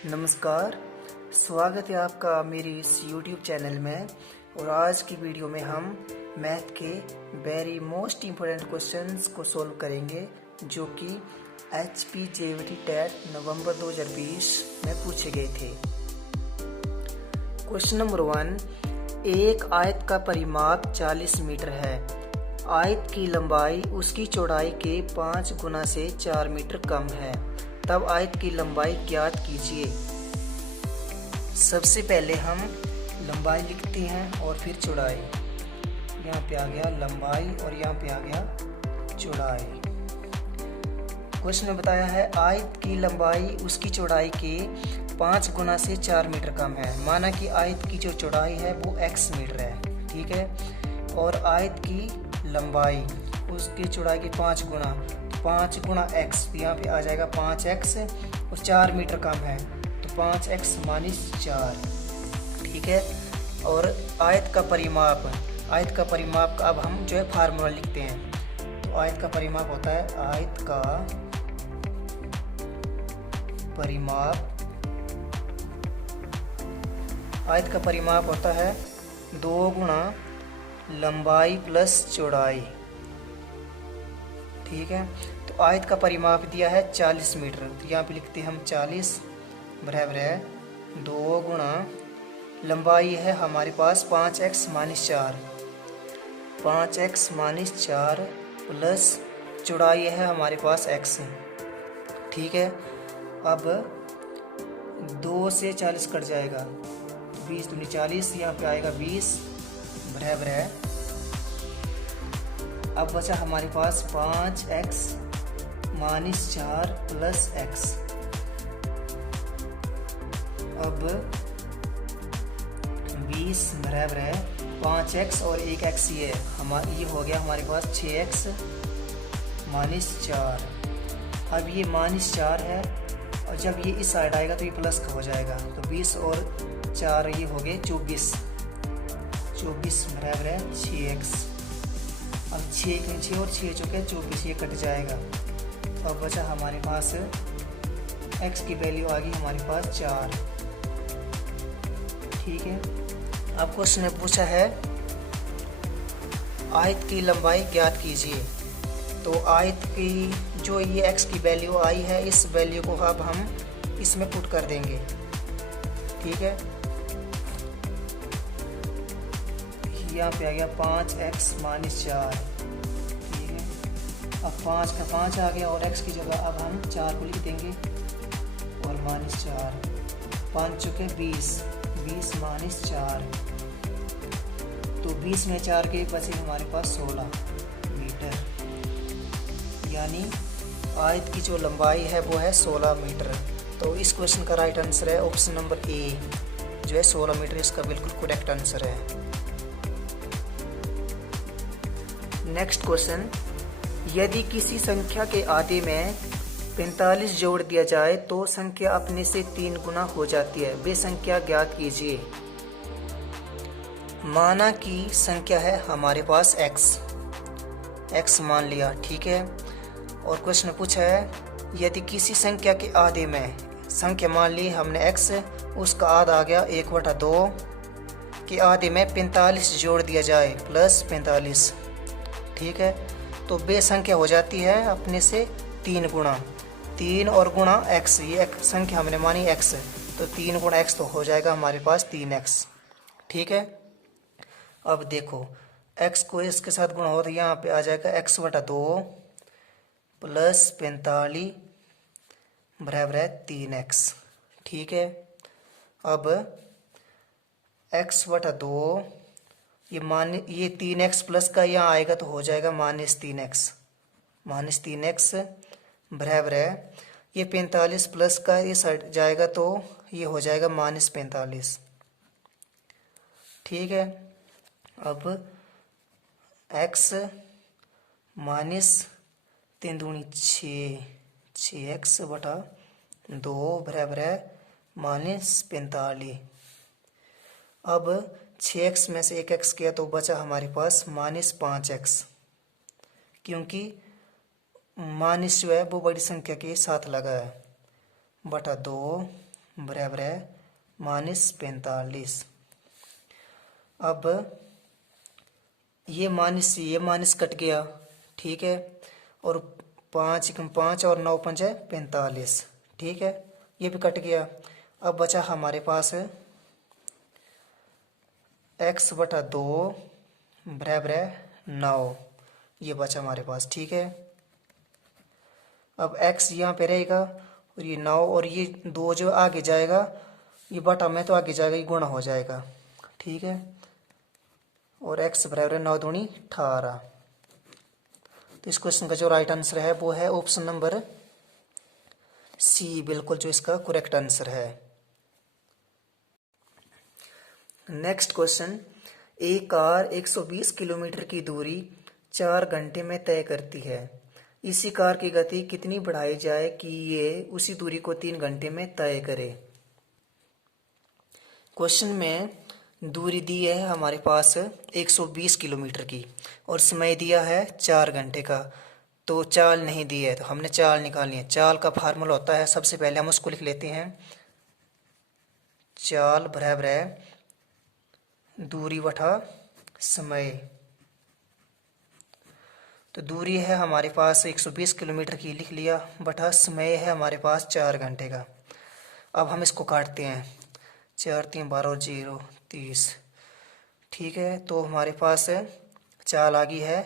नमस्कार। स्वागत है आपका मेरी इस YouTube चैनल में। और आज की वीडियो में हम मैथ के वेरी मोस्ट इम्पोर्टेंट क्वेश्चंस को सॉल्व करेंगे जो कि HP JVT टेट नवंबर 2020 में पूछे गए थे। क्वेश्चन नंबर 1, एक आयत का परिमाप 40 मीटर है। आयत की लंबाई उसकी चौड़ाई के 5 गुना से 4 मीटर कम है, तब आयत की लंबाई ज्ञात कीजिए। सबसे पहले हम लंबाई लिखते हैं और फिर चौड़ाई। यहाँ पे आ गया लंबाई और यहाँ पे आ गया चौड़ाई। क्वेश्चन में बताया है आयत की लंबाई उसकी चौड़ाई के 5 गुना से 4 मीटर कम है। माना कि आयत की जो चौड़ाई है वो x मीटर है, ठीक है, और आयत की लंबाई उसकी चौड़ाई की 5 गुना, 5 गुना x, यहाँ पे आ जाएगा 5x और 4 मीटर कम है तो 5x माइनस 4, ठीक है। और आयत का परिमाप का अब हम जो है फार्मूला लिखते हैं। तो आयत का परिमाप होता है आयत का परिमाप होता है 2 गुना लंबाई प्लस चौड़ाई, ठीक है। तो आयत का परिमाप दिया है 40 मीटर, तो यहाँ पे लिखते हैं हम 40 बराबर है 2 गुना लंबाई है हमारे पास 5x minus 4, 5x minus 4 plus चौड़ाई है हमारे पास x, ठीक है। अब 2 से 40 कट जाएगा, 20 दूनी 40, यहाँ पे आएगा 20 बराबर है। अब बचा हमारे पास 5x माइनस 4 प्लस x। अब 20 बराबर है 5x और 1x, ये हो गया हमारे पास 6x माइनस 4। अब ये माइनस 4 है और जब ये इस साइड आएगा तो ये प्लस का हो जाएगा, तो 20 और 4 ये हो गए 24 बराबर है 6x। अब 6 और 6 चुके 24, ये कट जाएगा। अब बचा हमारे पास x की वैल्यू आ गई हमारे पास 4, ठीक है। अब क्वेश्चन ने पूछा है आयत की लंबाई ज्ञात कीजिए। तो आयत की जो ये x की वैल्यू आई है, इस वैल्यू को अब हम इसमें पुट कर देंगे, ठीक है। यहाँ पे आ गया 5x माइनस 4, ठीक है। अब 5 का 5 आ गया और x की जगह अब हम 4 को लिख देंगे और माइनस 4, 5 चुके 20 माइनस 4, तो 20 में 4 के बचे हमारे पास 16 मीटर, यानी आयत की जो लंबाई है वो है 16 मीटर। तो इस क्वेश्चन का राइट आंसर है ऑप्शन नंबर ए, जो है 16 मीटर, इसका बिल्कुल करेक्ट आंसर है। नेक्स्ट क्वेश्चन, यदि किसी संख्या के आधे में 45 जोड़ दिया जाए तो संख्या अपने से 3 गुना हो जाती है, वे संख्या ज्ञात कीजिए। माना कि संख्या है हमारे पास x मान लिया, ठीक है। और क्वेश्चन पूछा है यदि किसी संख्या के आधे में, संख्या मान ली हमने x, उसका आधा आ गया 1/2 के आधे में 45 जोड़ दिया जाए प्लस 45, ठीक है। तो बे संख्या हो जाती है अपने से 3 गुना, 3 और गुना x, ये एक संख्या हमने मानी x, तो 3 गुना x तो हो जाएगा हमारे पास 3x, ठीक है। अब देखो x को इसके साथ गुणा हो तो यहाँ पे आ जाएगा x/2 प्लस 45 बराबर है 3x, ठीक है। अब x/2 ये 3x प्लस का यहाँ आएगा तो हो जाएगा माइनस 3x बराबर है, ये 45 प्लस का ये साइड जाएगा तो ये हो जाएगा माइनस 45, ठीक है। अब x माइनस 3 दूनी 6x/2 बराबर है माइनस 45। अब 6x में से 1x किया तो बचा हमारे पास माइनस 5x, क्योंकि माइनस जो है वो बड़ी संख्या के साथ लगा है, बटा 2 बराबर है -45। अब ये माइनस कट गया, ठीक है। और 5 और 9 पंजे 45, ठीक है, ये भी कट गया। अब बचा हमारे पास x/2 बराबर है 9, ये बचा हमारे पास, ठीक है। अब x यहाँ पे रहेगा और ये 9 और ये 2 जो आगे जाएगा, ये बटा में तो आगे जाएगा, ये गुणा हो जाएगा, ठीक है। और x बराबर है 9 दूनी 18। तो इस क्वेश्चन का जो राइट आंसर है वो है ऑप्शन नंबर सी, बिल्कुल जो इसका करेक्ट आंसर है। नेक्स्ट क्वेश्चन, एक कार 120 किलोमीटर की दूरी 4 घंटे में तय करती है। इसी कार की गति कितनी बढ़ाई जाए कि ये उसी दूरी को 3 घंटे में तय करे। क्वेश्चन में दूरी दी है हमारे पास 120 किलोमीटर की और समय दिया है 4 घंटे का। तो चाल नहीं दी है, तो हमने चाल निकालनी है। चाल का फार्मूला होता है, सबसे पहले हम उसको लिख लेते हैं। चाल बराबर है दूरी बटा समय। तो दूरी है हमारे पास 120 किलोमीटर की, लिख लिया, बटा समय है हमारे पास 4 घंटे का। अब हम इसको काटते हैं, 4 3 12 0 30, ठीक है। तो हमारे पास चाल आ गई है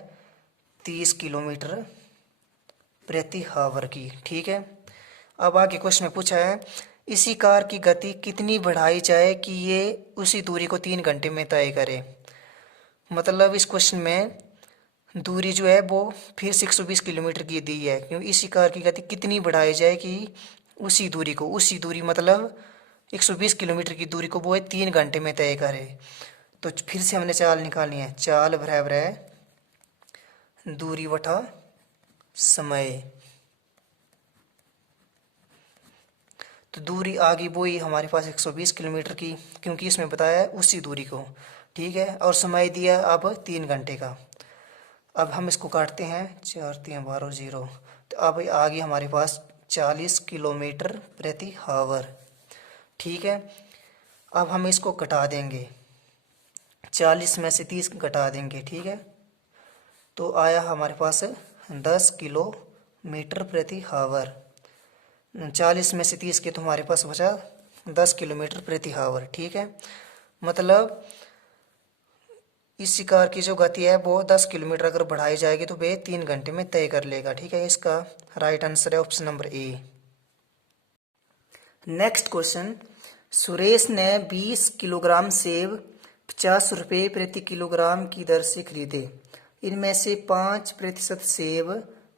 30 किलोमीटर प्रति आवर की, ठीक है। अब आगे क्वेश्चन में पूछा है इसी कार की गति कितनी बढ़ाई जाए कि ये उसी दूरी को 3 घंटे में तय करे। मतलब इस क्वेश्चन में दूरी जो है वो फिर से 120 किलोमीटर की दी है, क्योंकि इसी कार की गति कितनी बढ़ाई जाए कि उसी दूरी मतलब 120 किलोमीटर की दूरी को वो 3 घंटे में तय करे। तो फिर से हमने चाल निकालनी है। चाल बराबर है दूरी बटा समय। तो दूरी आ गई वही हमारे पास 120 किलोमीटर की, क्योंकि इसमें बताया है उसी दूरी को, ठीक है। और समय दिया अब 3 घंटे का। अब हम इसको काटते हैं, 4 3 12 0। तो अब आ गई हमारे पास 40 किलोमीटर प्रति आवर, ठीक है। अब हम इसको घटा देंगे, 40 में से 30 घटा देंगे, ठीक है। तो आया हमारे पास 10 किलोमीटर प्रति आवर। 40 में से 30 के तो हमारे पास बचा 10 किलोमीटर प्रति आवर, ठीक है। मतलब इसी कार की जो गति है वो 10 किलोमीटर अगर बढ़ाई जाएगी तो वे 3 घंटे में तय कर लेगा, ठीक है। इसका राइट आंसर है option number A. Next question, Suresh ने 20 किलोग्राम सेब 50 रुपये प्रति किलोग्राम की दर से खरीदे। इनमें से 5% सेब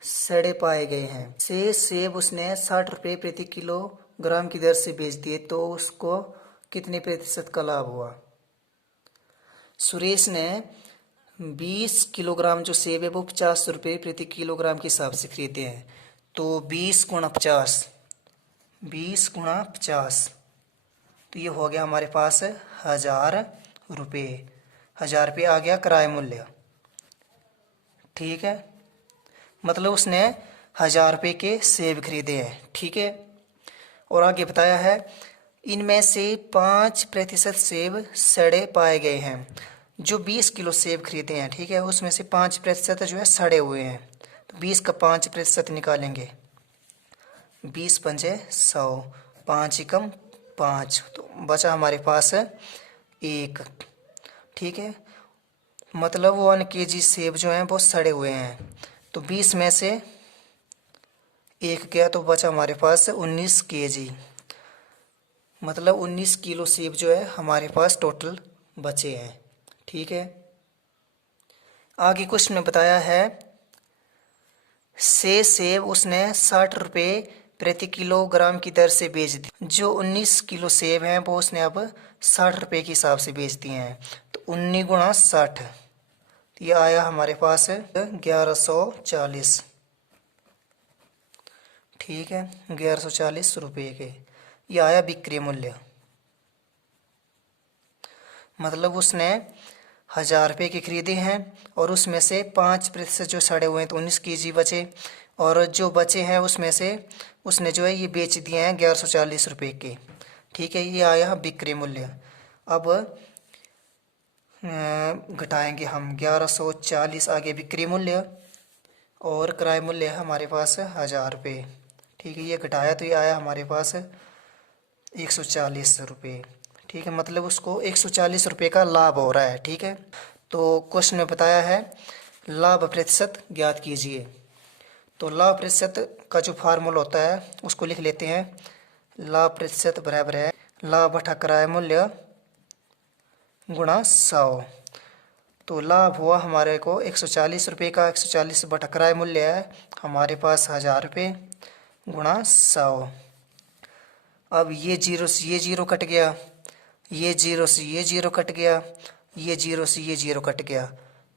सड़े पाए गए हैं। शेष सेब उसने 60 रुपये प्रति किलोग्राम की दर से बेच दिए, तो उसको कितने प्रतिशत का लाभ हुआ। सुरेश ने 20 किलोग्राम जो सेब है वो 50 रुपये प्रति किलोग्राम के हिसाब से खरीदे हैं। तो 20 गुणा 50, 20 गुणा 50, तो ये हो गया हमारे पास 1000 रुपये। 1000 रुपये आ गया किराया मूल्य, ठीक है। मतलब उसने 1000 रुपये के सेब खरीदे हैं, ठीक है। और आगे बताया है इनमें से 5% सेब सड़े पाए गए हैं। जो 20 किलो सेब खरीदे हैं, ठीक है, उसमें से 5% जो है सड़े हुए हैं। तो 20 का 5% निकालेंगे, 20 पंजे 100, 5 एकम 5, तो बचा हमारे पास 1, ठीक है। मतलब 1 kg सेब जो हैं वो सड़े हुए हैं। तो 20 में से 1 गया तो बचा हमारे पास 19 kg। मतलब 19 किलो सेब जो है हमारे पास टोटल बचे हैं, ठीक है। आगे क्वेश्चन में बताया है शेष सेब उसने 60 रुपये प्रति किलोग्राम की दर से बेच दी। जो 19 किलो सेब हैं वो उसने अब 60 रुपये के हिसाब से बेच दिए हैं। तो 19 गुणा 60, तो ये आया हमारे पास 1140, ठीक है, 1140 रुपये के ये आया बिक्री मूल्य। मतलब उसने 1000 रुपये के खरीदे हैं और उसमें से 5% जो सड़े हुए हैं तो 19 kg बचे, और जो बचे हैं उसमें से उसने जो है ये बेच दिए हैं 1140 रुपये के। ठीक है, ये आया बिक्री मूल्य। अब घटाएंगे हम 1140 आगे बिक्री मूल्य और क्रय मूल्य है हमारे पास 1000 रुपये। ठीक है, ये घटाया तो ये आया हमारे पास 140 रुपये। ठीक है, मतलब उसको 140 रुपये का लाभ हो रहा है। ठीक है, तो क्वेश्चन में बताया है लाभ प्रतिशत ज्ञात कीजिए। तो लाभ प्रतिशत का जो फार्मूला होता है उसको लिख लेते हैं। लाभ प्रतिशत बराबर है लाभ बटा क्रय मूल्य गुणा 100। तो लाभ हुआ हमारे को 140 रुपये का, 140 बटा क्रय मूल्य है हमारे पास 1000 रुपये गुणा 100। अब ये जीरो से ये जीरो कट गया, ये जीरो से ये जीरो कट गया, ये जीरो से ये जीरो कट गया।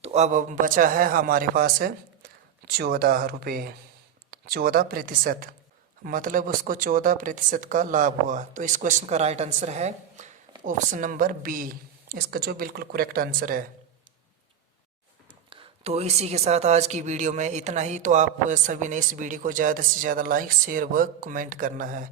तो अब बचा है हमारे पास 14 रुपये, 14%। मतलब उसको 14% का लाभ हुआ। तो इस क्वेश्चन का राइट आंसर है ऑप्शन नंबर बी, इसका जो बिल्कुल करेक्ट आंसर है। तो इसी के साथ आज की वीडियो में इतना ही। तो आप सभी ने इस वीडियो को ज़्यादा से ज़्यादा लाइक शेयर व कमेंट करना है।